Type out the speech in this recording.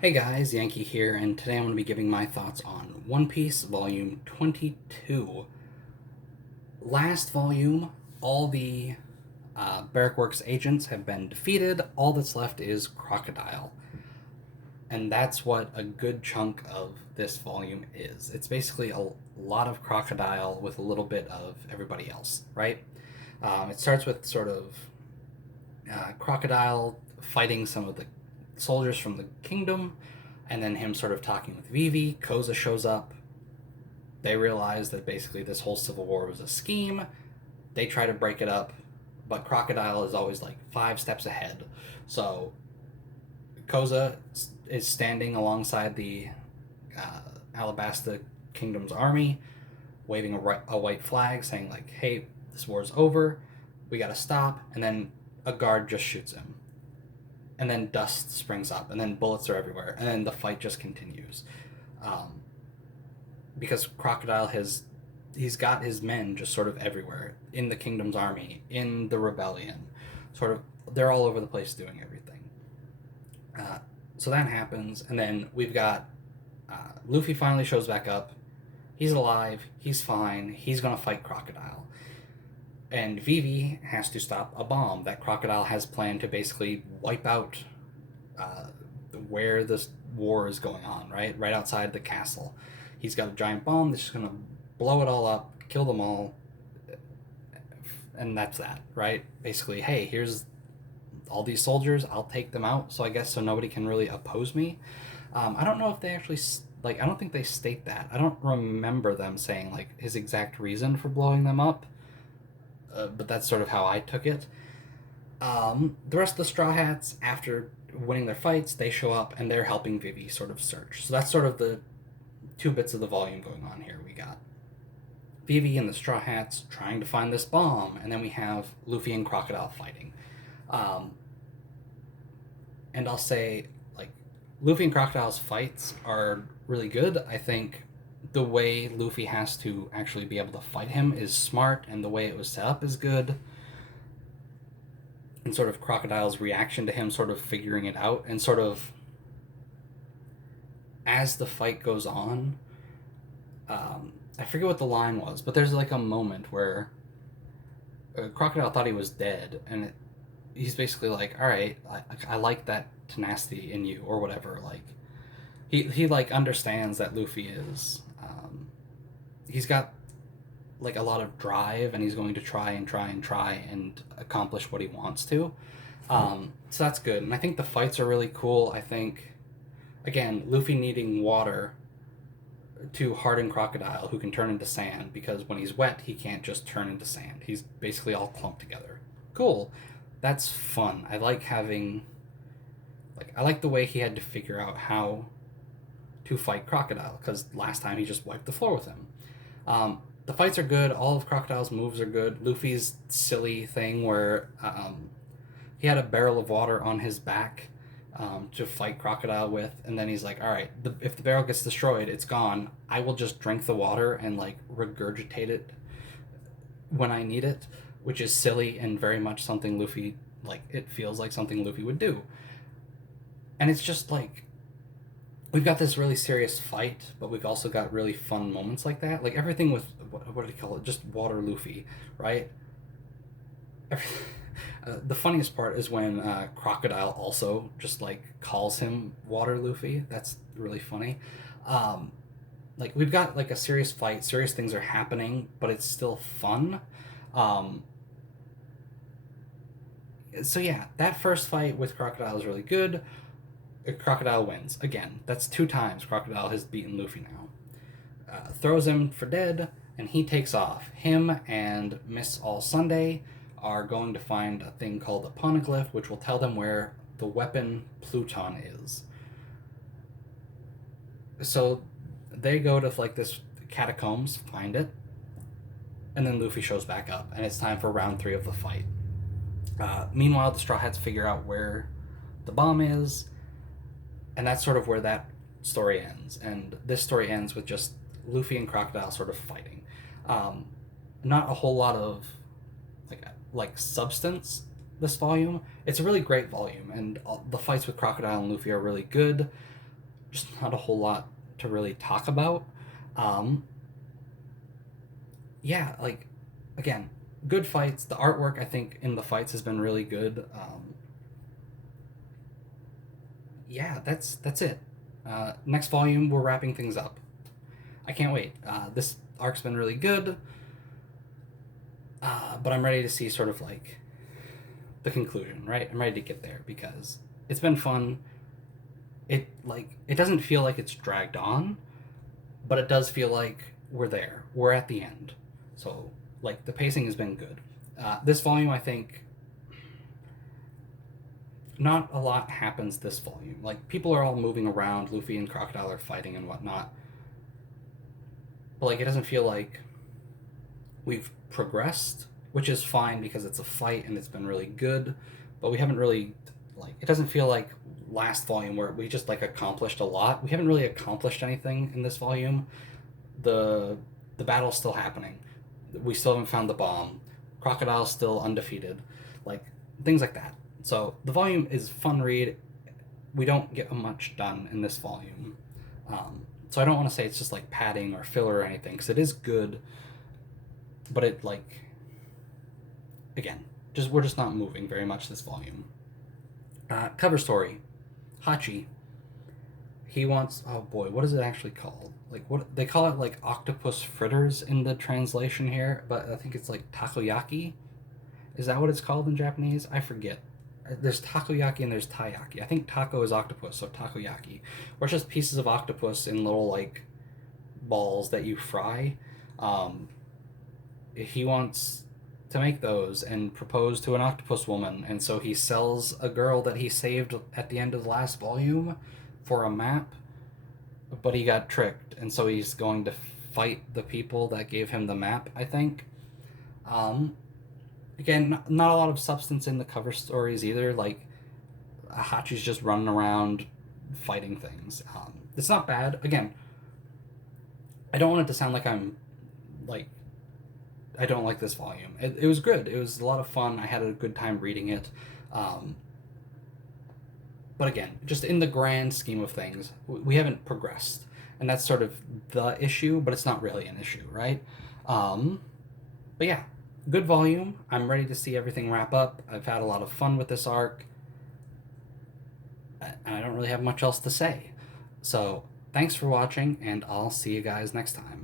Hey guys, Yankee here, and today I'm going to be giving my thoughts on One Piece Volume 22. Last volume, all the Barrack agents have been defeated. All that's left is Crocodile. And that's what a good chunk of this volume is. It's basically a lot of Crocodile with a little bit of everybody else, right? It starts with sort of Crocodile fighting some of the soldiers from the kingdom, and then him sort of talking with Vivi. Koza shows up. They realize that basically this whole civil war was a scheme. They try to break it up, but Crocodile is always like 5 steps ahead. So Koza is standing alongside the Alabasta Kingdom's army, waving a white flag, saying like, "Hey, this war's over. We gotta stop." And then a guard just shoots him, and then dust springs up, and then bullets are everywhere, and then the fight just continues. Um, because Crocodile he's got his men just sort of everywhere in the Kingdom's army, in the rebellion, sort of they're all over the place doing everything. Uh, so that happens, and then we've got Luffy finally shows back up. He's alive. He's fine. He's gonna fight Crocodile, and Vivi has to stop a bomb that Crocodile has planned to basically wipe out uh, where this war is going on, right outside the castle. He's got a giant bomb that's just gonna blow it all up, kill them all, and that's that, right? Basically, hey, here's all these soldiers. I'll take them out. So I guess so nobody can really oppose me. I don't know if they actually like. I don't think they state that. I don't remember them saying like his exact reason for blowing them up. But that's sort of how I took it. The rest of the Straw Hats, after winning their fights, they show up and they're helping Vivi sort of search. So that's sort of the two bits of the volume going on here. We got Vivi and the Straw Hats trying to find this bomb, and then we have Luffy and Crocodile fighting. Um, and I'll say, like, Luffy and Crocodile's fights are really good. I think the way Luffy has to actually be able to fight him is smart, and the way it was set up is good. And sort of Crocodile's reaction to him sort of figuring it out, and sort of as the fight goes on, I forget what the line was, but there's like a moment where Crocodile thought he was dead, and he's basically like, "All right, I like that tenacity in you, or whatever." Like he like understands that Luffy is he's got like a lot of drive, and he's going to try and try and try and accomplish what he wants to. So that's good, and I think the fights are really cool. I think again, Luffy needing water to harden Crocodile, who can turn into sand, because when he's wet, he can't just turn into sand. He's basically all clumped together. Cool. That's fun. I like having. Like, I like the way he had to figure out how to fight Crocodile, because last time he just wiped the floor with him. The fights are good. All of Crocodile's moves are good. Luffy's silly thing where he had a barrel of water on his back to fight Crocodile with, and then he's like, "All right, if the barrel gets destroyed, it's gone. I will just drink the water and like regurgitate it when I need it," which is silly and very much something Luffy like. It feels like something Luffy would do, and it's just like we've got this really serious fight, but we've also got really fun moments like that. Like everything with what do you call it? Just water Luffy, right? The funniest part is when Crocodile also just like calls him Water Luffy. That's really funny. Um, like we've got like a serious fight, serious things are happening, but it's still fun. Um, so yeah, that first fight with Crocodile is really good. Crocodile wins again. That's 2 times Crocodile has beaten Luffy now. Throws him for dead, and he takes off. Him and Miss All Sunday are going to find a thing called the Poneglyph, which will tell them where the weapon Pluton is. So they go to like this catacombs, find it, and then Luffy shows back up, and it's time for round 3 of the fight. Meanwhile, the Straw Hats figure out where the bomb is, and that's sort of where that story ends. And this story ends with just Luffy and Crocodile sort of fighting. Um, Not a whole lot of like substance this volume. It's a really great volume, and the fights with Crocodile and Luffy are really good. just not a whole lot to really talk about. Um, yeah, like, again, good fights. The artwork, I think, in the fights has been really good. Yeah, that's it. Next volume, we're wrapping things up. I can't wait. This arc's been really good, but I'm ready to see sort of like the conclusion, right? I'm ready to get there because it's been fun. It doesn't feel like it's dragged on, but it does feel like we're there. We're at the end. So like the pacing has been good. This volume, I think, not a lot happens this volume. Like people are all moving around, Luffy and Crocodile are fighting and whatnot, but like it doesn't feel like we've progressed, which is fine because it's a fight and it's been really good, but we haven't really like it doesn't feel like last volume where we just like accomplished a lot. We haven't really accomplished anything in this volume. The battle's still happening. We still haven't found the bomb. Crocodile's still undefeated. Like things like that. So the volume is fun read. We don't get much done in this volume. So I don't want to say it's just like padding or filler or anything because it is good, but it like again, just we're just not moving very much this volume. Cover story, Hachi. He wants. Oh boy, what is it actually called? Like what they call it, like octopus fritters in the translation here, but I think it's like takoyaki. Is that what it's called in Japanese? I forget. There's takoyaki and there's taiyaki. I think taco is octopus, so takoyaki, or it's just pieces of octopus in little like balls that you fry. Um, he wants to make those and propose to an octopus woman, and so he sells a girl that he saved at the end of the last volume for a map, but he got tricked, and so he's going to fight the people that gave him the map, I think. Um, Again, not a lot of substance in the cover stories either. Like, Hachi's just running around fighting things. It's not bad. Again, I don't want it to sound like I'm like I don't like this volume. It was good. It was a lot of fun. I had a good time reading it. Um, but again, just in the grand scheme of things, we haven't progressed, and that's sort of the issue. But it's not really an issue, right? Um, but yeah, good volume. I'm ready to see everything wrap up. I've had a lot of fun with this arc, and I don't really have much else to say. So thanks for watching, and I'll see you guys next time.